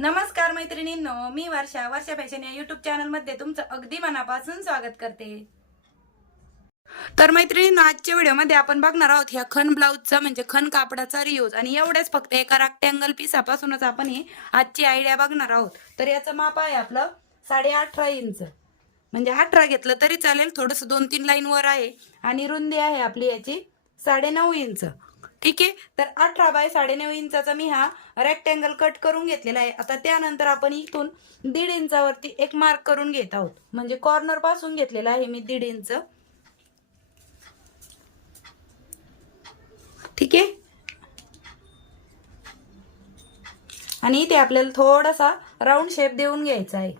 नमस्कार मैत्रिणींनो मी वर्षा वर्षा फॅशन या युट्यूब चॅनलमध्ये तुमचं अगदी मनापासून स्वागत करते. तर मैत्रिणींनो आजच्या व्हिडिओमध्ये आपण बघणार आहोत ह्या खन ब्लाऊजचा म्हणजे खन कापडाचा रियूज आणि एवढेच फक्त एका राक्टॅंगल पिसापासूनच आपण ही आजची आयडिया बघणार आहोत. तर याचं माप आहे आपलं साडे अठरा इंच. म्हणजे अठरा घेतलं तरी चालेल थोडंसं दोन तीन लाईन वर आहे. आणि रुंदी आहे आपली याची साडे नऊ इंच. ठीक आहे? तर अठरा बाय साडेनऊ इंचाचा मी हा रेक्टँगल कट करून घेतलेला आहे. आता त्यानंतर आपण इथून दीड इंचावरती एक मार्क करून घेत आहोत. म्हणजे कॉर्नरपासून घेतलेला आहे मी दीड इंच. ठीक आहे? आणि इथे आपल्याला थोडासा राऊंड शेप देऊन घ्यायचा आहे.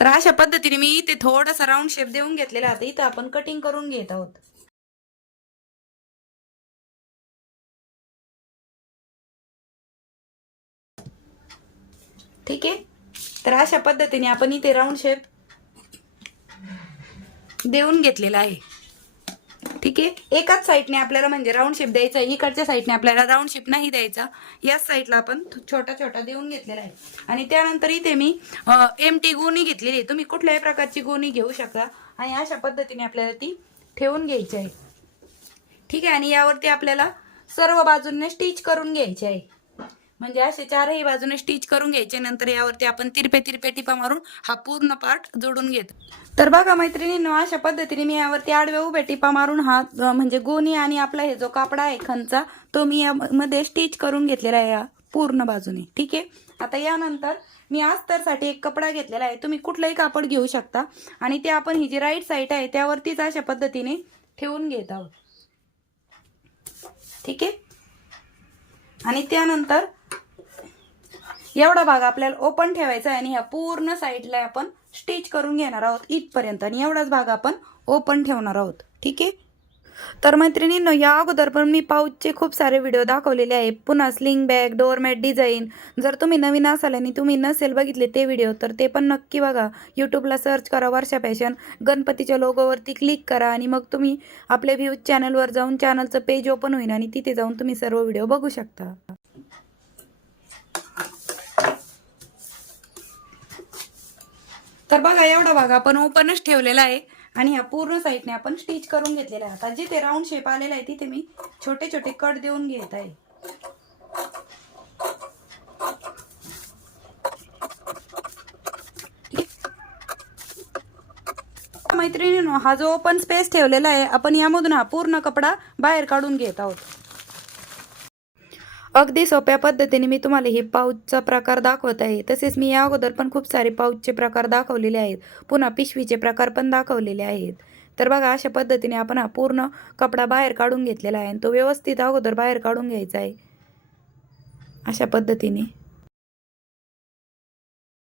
तर अशा पद्धतीने मी इथे थोडासा राऊंड शेप देऊन घेतलेला आहे. आता इथं आपण कटिंग करून घेत आहोत. ठीक आहे? तर अशा पद्धतीने आपण इथे राऊंड शेप देऊन घेतलेला आहे. ठीक आहे? एकाच साईडने आपल्याला म्हणजे राऊंड शेप द्यायचा आहे. इकडच्या साईडने आपल्याला राऊंड शेप नाही द्यायचा. याच साईडला आपण छोटा छोटा देऊन घेतलेला आहे. आणि त्यानंतर इथे मी एम टी गोणी घेतलेली आहे. तुम्ही कुठल्याही प्रकारची गोणी घेऊ शकता. आणि अशा पद्धतीने आपल्याला ती ठेवून घ्यायची आहे. ठीक आहे? आणि यावरती आपल्याला सर्व बाजूंना स्टिच करून घ्यायची आहे. म्हणजे असे चारही बाजूने स्टिच करून घ्यायचे. नंतर यावरती आपण तिरपे तिरपे टिपा मारून हा पूर्ण पार्ट जोडून घेतो. तर बघा मैत्रिणींनो अशा पद्धतीने मी यावरती आडव्या उभ्या टिपा मारून हा म्हणजे गोणी आणि आपला हे जो कापडा आहे खंचा तो मी यामध्ये स्टिच करून घेतलेला आहे या पूर्ण बाजूने. ठीक आहे? आता यानंतर मी अस्तरसाठी एक कपडा घेतलेला आहे. तुम्ही कुठलंही कापड घेऊ शकता. आणि ते आपण ही जी राईट साईड आहे त्यावरतीच अशा पद्धतीने ठेवून घेत आहोत. ठीक आहे? आणि त्यानंतर एवढा भाग आपल्याला ओपन ठेवायचा आहे आणि ह्या पूर्ण साईडला आपण स्टिच करून घेणार आहोत इथपर्यंत. आणि एवढाच भाग आपण ओपन ठेवणार आहोत. ठीक आहे? तर मैत्रिणींनो या अगोदर पण मी पाऊचचे खूप सारे व्हिडिओ दाखवलेले आहे पुन्हा स्लिंग बॅग डोअरमॅट डिझाईन जर तुम्ही नवीन असाल आणि तुम्ही नसेल बघितले ते व्हिडिओ तर ते पण नक्की बघा. यूट्यूबला सर्च करा वर्षा फॅशन गणपतीच्या लोगोवरती क्लिक करा आणि मग तुम्ही आपल्या व्ह्यूज चॅनलवर जाऊन चॅनलचं पेज ओपन होईल आणि तिथे जाऊन तुम्ही सर्व व्हिडिओ बघू शकता. तर बघा एवढा भाग आपण ओपनच ठेवलेला आहे आणि ह्या पूर्ण साईडने आपण स्टिच करून घेतलेला आहे. आता जिथे राऊंड शेप आलेला आहे तिथे मी छोटे छोटे कट देऊन घेत आहे. मैत्रिणीनो हा जो ओपन स्पेस ठेवलेला आहे आपण यामधून हा पूर्ण कपडा बाहेर काढून घेत आहोत. अगदी सोप्या पद्धतीने मी तुम्हाला हे पाऊचचा प्रकार दाखवत आहे. तसेच मी या अगोदर पण खूप सारे पाऊचचे प्रकार दाखवलेले आहेत. पुन्हा पिशवीचे प्रकार पण दाखवलेले आहेत. तर बघा अशा पद्धतीने आपण हा पूर्ण कपडा बाहेर काढून घेतलेला आहे आणि तो व्यवस्थित अगोदर बाहेर काढून घ्यायचा आहे. अशा पद्धतीने.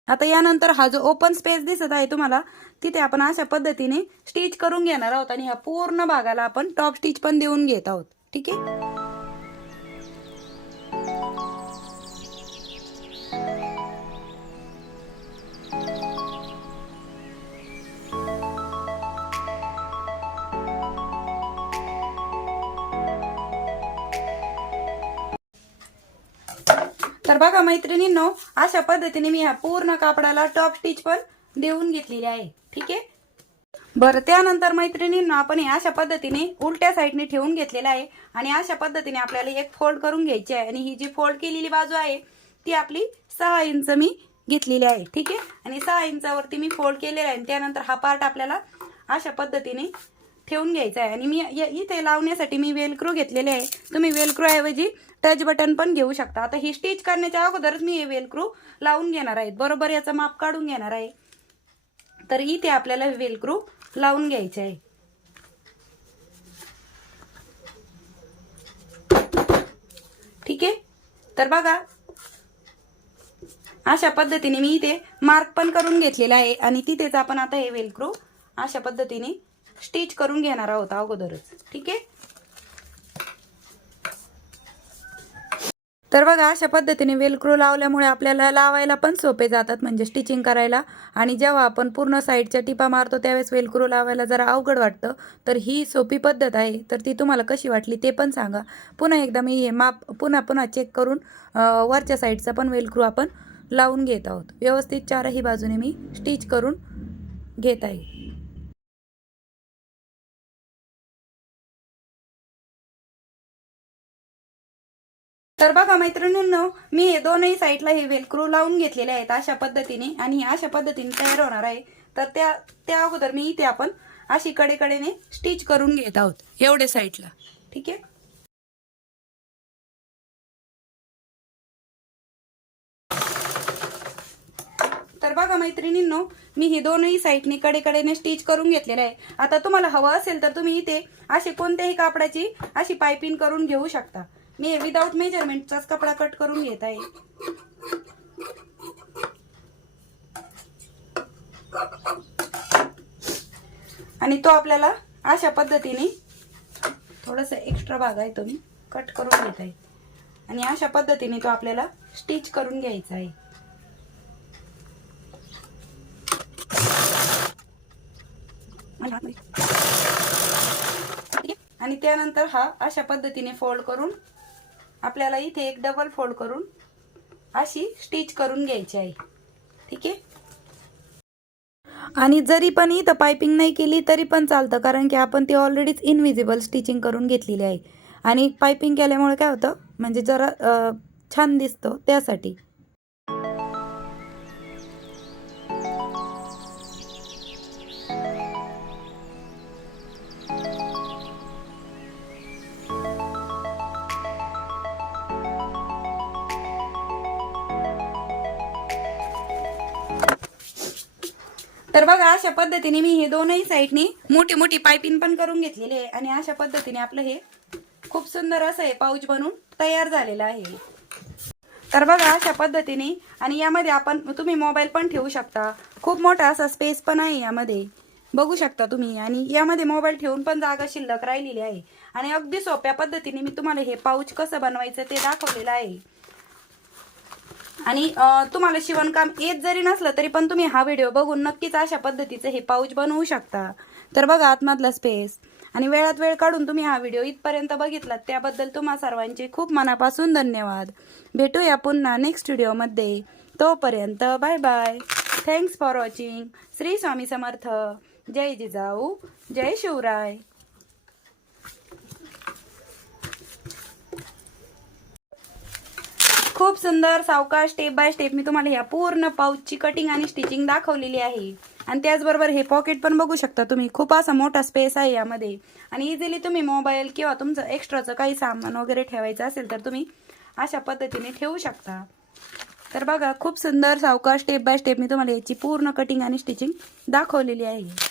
आता यानंतर हा जो ओपन स्पेस दिसत आहे तुम्हाला तिथे आपण अशा पद्धतीने स्टिच करून घेणार आहोत आणि ह्या पूर्ण भागाला आपण टॉप स्टिच पण देऊन घेत आहोत. ठीक आहे? तर बघा मैत्रिणींनो अशा पद्धतीने मी ह्या पूर्ण कापडाला टॉप स्टिच पण देऊन घेतलेली आहे. ठीक आहे? बरं त्यानंतर मैत्रिणींनो आपण हे अशा पद्धतीने उलट्या साईडने ठेवून घेतलेला आहे आणि अशा पद्धतीने आपल्याला एक फोल्ड करून घ्यायची आहे. आणि ही जी फोल्ड केलेली बाजू आहे ती आपली सहा इंच मी घेतलेली आहे. ठीक आहे? आणि सहा इंचावरती मी फोल्ड केलेला आहे आणि त्यानंतर हा पार्ट आपल्याला अशा पद्धतीने ठेवून घ्यायचा आहे आणि मी य- इथे लावण्यासाठी मी वेलक्रो घेतलेले आहे. तुम्ही वेलक्रो ऐवजी टच बटन पण घेऊ शकता. आता ही स्टिच करण्याच्या अगोदरच मी हे वेलक्रो लावून घेणार आहे. बरोबर याचं माप काढून घेणार आहे. तर इथे आपल्याला वेलक्रो लावून घ्यायचे आहे. ठीक आहे? तर बघा. अशा पद्धतीने मी इथे मार्क पण करून घेतलेला आहे. आणि तिथेच आपण आता हे वेलक्रो अशा पद्धतीने स्टिच करून घेणार आहोत अगोदरच. ठीक आहे? तर बघा अशा पद्धतीने वेलक्रो लावल्यामुळे आपल्याला लावायला पण सोपे जातात म्हणजे स्टिचिंग करायला. आणि जेव्हा आपण पूर्ण साईडच्या टिपा मारतो त्यावेळेस वेलक्रो लावायला जरा अवघड वाटतं. तर ही सोपी पद्धत आहे. तर ती तुम्हाला कशी वाटली ते पण सांगा. पुन्हा एकदा मी हे माप पुन्हा पुन्हा चेक करून वरच्या साईडचा पण वेलक्रो आपण लावून घेत आहोत. व्यवस्थित चारही बाजूने मी स्टिच करून घेत आहे. तर बघा मैत्रिणींनो मी हे दोनही साईडला हे वेलक्रू लावून घेतलेले आहेत अशा पद्धतीने आणि अशा पद्धतीने तयार होणार आहे. तर त्या त्या अगोदर मी इथे आपण अशी कडेकडेने स्टिच करून घेत आहोत एवढे साईडला. ठीक आहे? तर बघा मैत्रिणींनो मी हे दोनही साईडने कडेकडेने स्टिच करून घेतलेले आहे. आता तुम्हाला हवं असेल तर तुम्ही इथे अशी कोणत्याही कापडाची अशी पायपिंग करून घेऊ शकता. मी विदाऊट मेजरमेंटचाच कपडा कट करून घेत आहे. आणि तो आपल्याला अशा पद्धतीने थोडंसं एक्स्ट्रा भाग आहे तो मी कट करून घेत आहे. आणि अशा पद्धतीने तो आपल्याला स्टिच करून घ्यायचा आहे. आणि त्यानंतर हा अशा पद्धतीने फोल्ड करून आपल्याला इथे एक डबल फोल्ड करून अशी स्टिच करून घ्यायची आहे. ठीक आहे? आणि जरी पण इथं पायपिंग नाही केली तरी पण चालतं. कारण की आपण ती ऑलरेडीच इनविजिबल स्टिचिंग करून घेतलेली आहे. आणि पायपिंग केल्यामुळे काय होतं? म्हणजे जरा छान दिसतं त्यासाठी. तर बघा अशा पद्धतीने मी हे दोनही साईडनी मोठी मोठी पायपिंग पण करून घेतलेली आहे आणि अशा पद्धतीने आपलं हे खूप सुंदर असं हे पाऊच बनून तयार झालेलं आहे. तर बघा अशा पद्धतीने आणि यामध्ये आपण तुम्ही मोबाईल पण ठेवू शकता. खूप मोठा असा स्पेस पण आहे यामध्ये. बघू शकता तुम्ही. आणि यामध्ये मोबाईल ठेवून पण जागा शिल्लक राहिलेली आहे. आणि अगदी सोप्या पद्धतीने मी तुम्हाला हे पाऊच कसं बनवायचं ते दाखवलेलं आहे. आणि तुम्हाला शिवणकाम येत जरी नसलं तरी पण तुम्ही हा व्हिडिओ बघून नक्कीच अशा पद्धतीचं हे पाऊच बनवू शकता. तर बघा आतमधला स्पेस आणि वेळात वेळ काढून तुम्ही हा व्हिडिओ इथपर्यंत बघितलात त्याबद्दल तुम्हा सर्वांचे खूप मनापासून धन्यवाद. भेटूया पुन्हा नेक्स्ट व्हिडिओमध्ये तोपर्यंत bye bye thanks for watching Shri Swami Samarth. जय जिजाऊ. जय शिवराय. खूप सुंदर सावकाश स्टेप बाय स्टेप मी तुम्हाला ह्या पूर्ण पाऊचची कटिंग आणि स्टिचिंग दाखवलेली आहे. आणि त्याचबरोबर हे पॉकेट पण बघू शकता तुम्ही. खूप असा मोठा स्पेस आहे यामध्ये. आणि इझिली तुम्ही मोबाईल किंवा तुमचं एक्स्ट्राचं काही सामान वगैरे ठेवायचं असेल तर तुम्ही अशा पद्धतीने ठेवू शकता. तर बघा खूप सुंदर सावकाश स्टेप बाय स्टेप मी तुम्हाला याची पूर्ण कटिंग आणि स्टिचिंग दाखवलेली आहे.